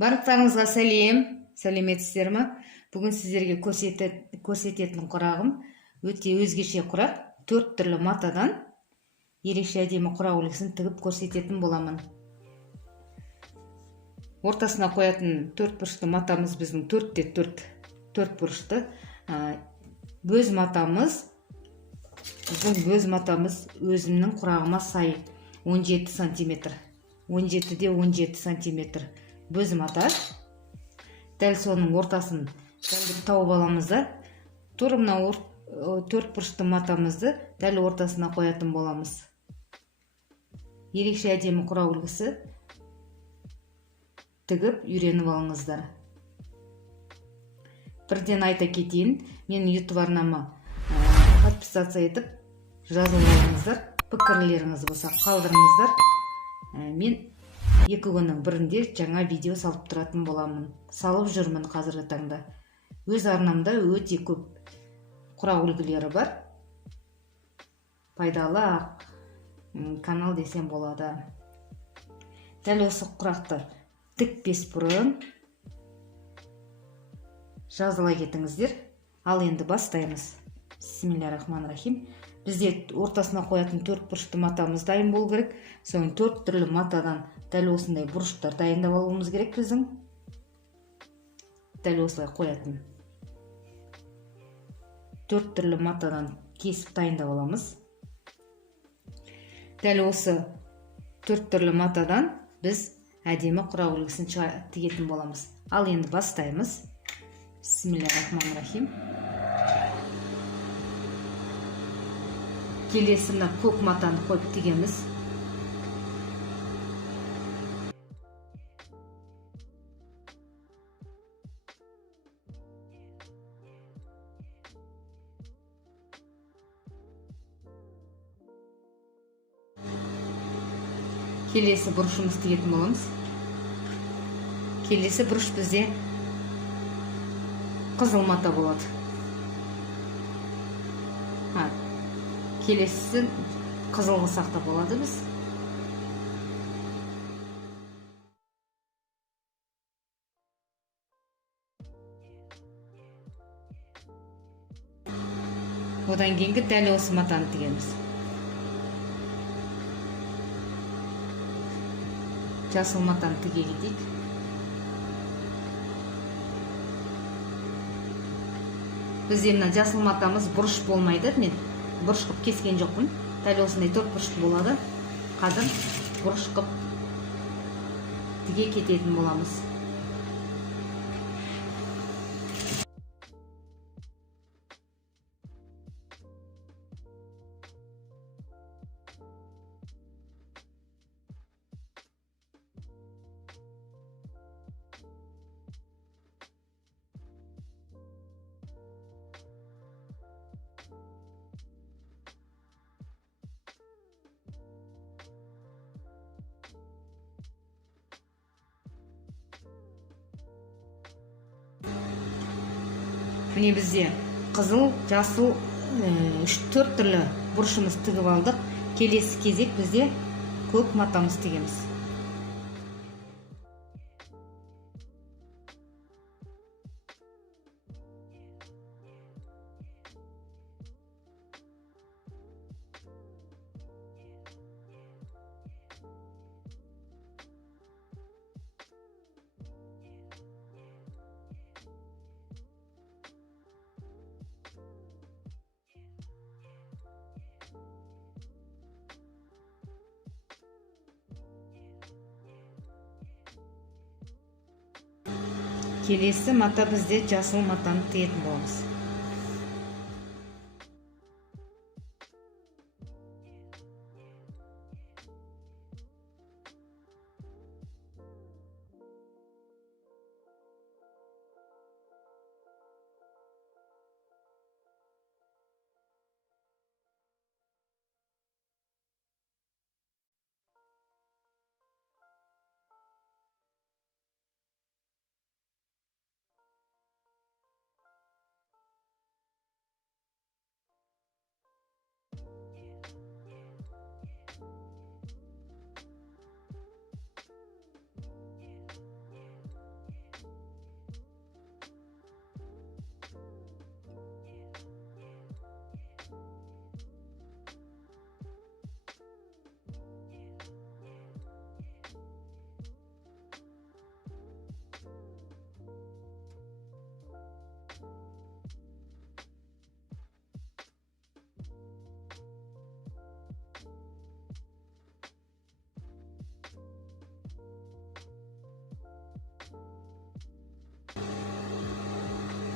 Барлықтарыңызға сәлем, сәлеметсіздер ме? Бүгін сіздерге көрсететін құрағым өте өзгеше құрақ. 4 түрлі матадан ерекше әдемі құрақ үлгісін тігіп көрсететін боламын. Ортасына қоятын 4 бұрышты матамыз біздің 4 бұрышты. Бөз матамыз өзімнің құрағыма сай 17 сантиметр. 17-де 17 сантиметр бөз мата. Дәл соның ортасын тауып аламыз да, тура мына 4 бұрышты матамызды дәл ортасына қоятын боламыз. Ерекше әдемі құрақ үлгісі тігіп үйреніп алыңыздар. Бірден айта кетейін, мен YouTube арнама подписаться етіп жазылып алыңыздар. Пікірлеріңіз болса қалдырыңыздар. Мен 2 күннің бірінде жаңа видео салып тұратын боламын. Салып жүрмін қазіргі таңда. Өз арнамда өте көп құрақ үлгілері бар. Пайдалы канал десем болады. Дәл осы құрақты тікпес бұрын жазыла кетіңіздер. Ал енді бастаймыз. Бисмиллахир-рахманир-рахим. Бізде ортасына қоятын 4 бұрышты матамыз дайын болу керек. Соның 4 түрлі матадан дәл осындай бұрыштар дайындап алуымыз керек біздің. Дәл осылай қоятын 4 түрлі матадан кесіп дайындап аламыз. Дәл осы 4 түрлі матадан біз әдемі құрақ үлгісін тігетін боламыз. Ал енді бастаймыз. Бисмиллахир-рахманир-рахим. Келесі мына көк матаны қойып тігеміз. Келесі бұрышымыз тігетін боламыз. Келесі бұрыш бізде қызыл мата болады. Келесі қызыл қысақта болады біз. Одан кейінгі дәл осы матаны тігеміз. Жасыл матаны тіге кетейік. Бізде мына жасыл матамыз бұрыш болмайды. Мен бұрыш қып кескен жоқпын. Дәл осындай 4 бұрыш болады. Қазір бұрыш қып тіге кететін боламыз. Міне бізде қызыл, жасыл 4 түрлі бұрышымыз тігіп алдық. Келесі кезек бізде көк матамыз тігеміз. Келесі мата бізде жасыл матаны тігетін боламыз.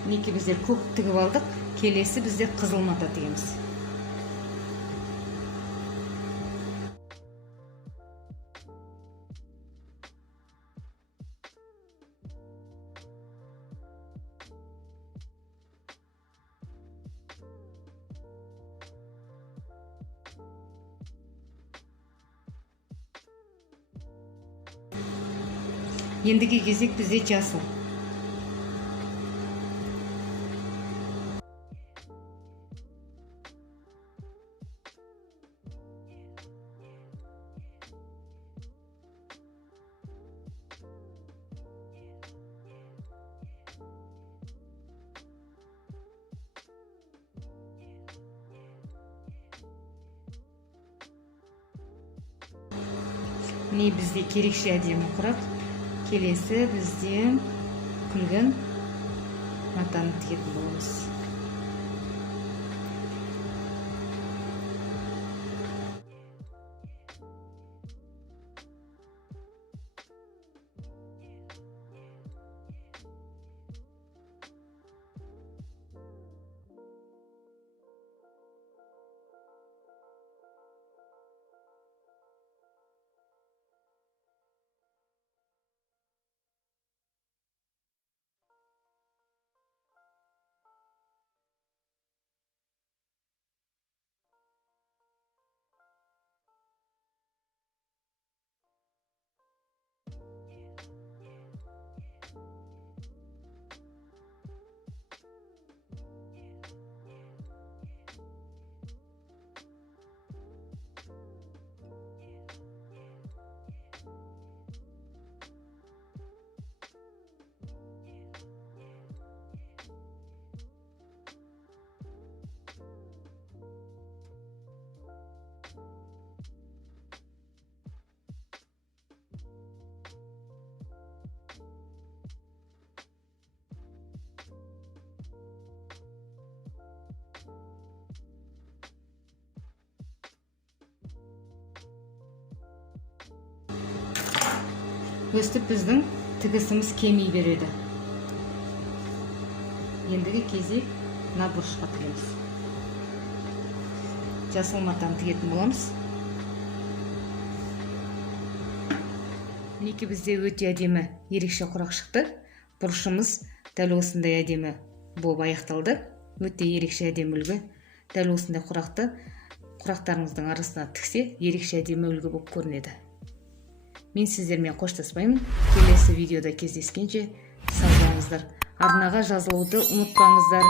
Мінекей біздер көк тігіп алдық. Келесі біздер қызыл мата тігеміз. Ендігі кезек бізде жасыл. Міне бізде керекше әдемі құрақ. Келесі бізде күлгін матаны тігетін боламыз. Өстіп біздің тігісіміз кеми береді. Ендігі кезек мына бұрышқа тігеміз. Жасыл матаны тігетін боламыз. Мінекей бізде өте әдемі ерекше құрақ шықты. Бұрышымыз дәл осындай әдемі болып аяқталды. Өте ерекше әдемі үлгі. Дәл осындай құрақтарыңыздың арасына тіксе, ерекше әдемі үлгі болып көрінеді. Мен сіздермен қоштаспаймын. Келесі видеода кездескенше сау болыңыздар. Арнаға жазылуды ұмытпаңыздар.